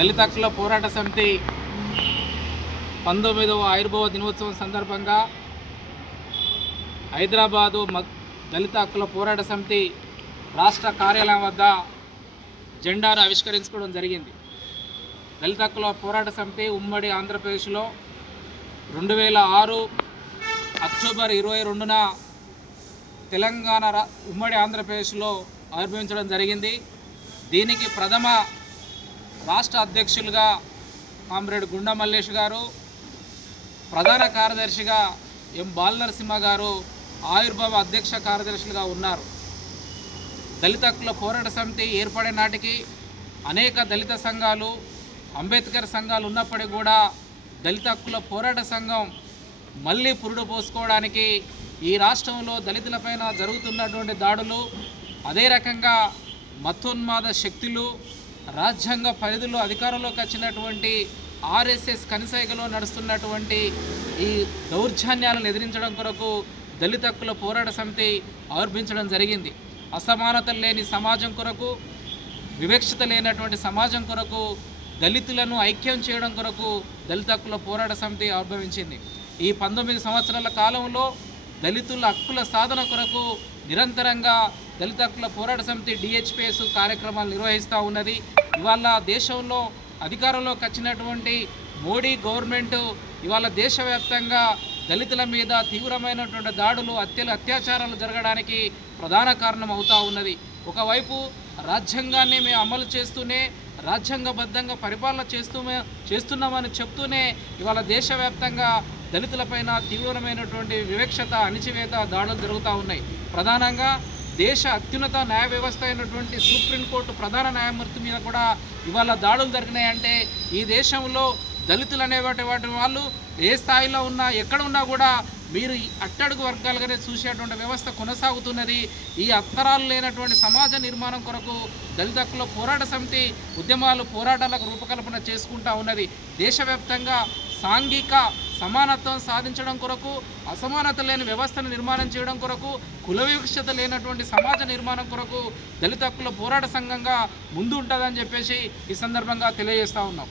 దళిత హక్కుల పోరాట సమితి పంతొమ్మిదవ ఆయుర్భవ దినోత్సవం సందర్భంగా హైదరాబాదు మ దళిత హక్కుల పోరాట సమితి రాష్ట్ర కార్యాలయం వద్ద జెండాను ఆవిష్కరించుకోవడం జరిగింది. దళిత హక్కుల పోరాట సమితి ఉమ్మడి ఆంధ్రప్రదేశ్లో రెండు వేల ఆరు అక్టోబర్ ఇరవై రెండున తెలంగాణ ఉమ్మడి ఆంధ్రప్రదేశ్లో ఆవిర్భవించడం జరిగింది. దీనికి ప్రథమ రాష్ట్ర అధ్యక్షులుగా కామ్రేడ్ గుండా మల్లేష్ గారు ప్రధాన కార్యదర్శిగా ఎం బాలనరసింహ గారు ఆయుర్భావ అధ్యక్ష కార్యదర్శులుగా ఉన్నారు. దళిత హక్కుల పోరాట సమితి ఏర్పడే నాటికి అనేక దళిత సంఘాలు అంబేద్కర్ సంఘాలు ఉన్నప్పటికీ కూడా దళిత హక్కుల పోరాట సంఘం మళ్ళీ పురుడు పోసుకోవడానికి ఈ రాష్ట్రంలో దళితులపైన జరుగుతున్నటువంటి దాడులు అదే రకంగా మతోన్మాద శక్తులు రాజ్యాంగ పరిధిలో అధికారంలోకి వచ్చినటువంటి ఆర్ఎస్ఎస్ కనిసైగలో నడుస్తున్నటువంటి ఈ దౌర్జన్యాలను ఎదిరించడం కొరకు దళిత హక్కుల పోరాట సమితి ఆర్పించడం జరిగింది. అసమానతలు లేని సమాజం కొరకు వివక్షత లేనటువంటి సమాజం కొరకు దళితులను ఐక్యం చేయడం కొరకు దళిత హక్కుల పోరాట సమితి ఆవిర్భవించింది ఈ పంతొమ్మిది సంవత్సరాల కాలంలో దళితుల హక్కుల సాధన కొరకు నిరంతరంగా దళిత హక్కుల పోరాట సమితి డిహెచ్పిఎస్ కార్యక్రమాలు నిర్వహిస్తూ ఉన్నది. ఇవాళ దేశంలో అధికారంలోకి వచ్చినటువంటి మోడీ గవర్నమెంట్ ఇవాళ దేశవ్యాప్తంగా దళితుల మీద తీవ్రమైనటువంటి దాడులు హత్యలు అత్యాచారాలు జరగడానికి ప్రధాన కారణం అవుతూ ఉన్నది. ఒకవైపు రాజ్యాంగాన్ని మేము అమలు చేస్తూనే రాజ్యాంగబద్ధంగా పరిపాలన చేస్తూ చేస్తున్నామని చెప్తూనే ఇవాళ దేశవ్యాప్తంగా దళితులపైన తీవ్రమైనటువంటి వివక్షత అణిచివేత దాడులు జరుగుతూ ఉన్నాయి. ప్రధానంగా దేశ అత్యున్నత న్యాయ వ్యవస్థ అయినటువంటి సుప్రీంకోర్టు ప్రధాన న్యాయమూర్తి మీద కూడా ఇవాళ దాడులు జరిగినాయంటే ఈ దేశంలో దళితులు అనేవాటి వాటి వాళ్ళు ఏ స్థాయిలో ఉన్నా ఎక్కడ ఉన్నా కూడా మీరు అట్టడుగు వర్గాలుగానే చూసేటువంటి వ్యవస్థ కొనసాగుతున్నది. ఈ అత్తరాలు లేనటువంటి సమాజ నిర్మాణం కొరకు దళిత హక్కుల పోరాట సమితి ఉద్యమాలు పోరాటాలకు రూపకల్పన చేసుకుంటా ఉన్నది. దేశవ్యాప్తంగా సాంఘిక సమానత్వం సాధించడం కొరకు అసమానత లేని వ్యవస్థను నిర్మాణం చేయడం కొరకు కుల వివక్షత లేనటువంటి సమాజ నిర్మాణం కొరకు దళిత హక్కుల పోరాట సంఘంగా ముందు ఉంటుందని చెప్పేసి ఈ సందర్భంగా తెలియజేస్తా ఉన్నాం.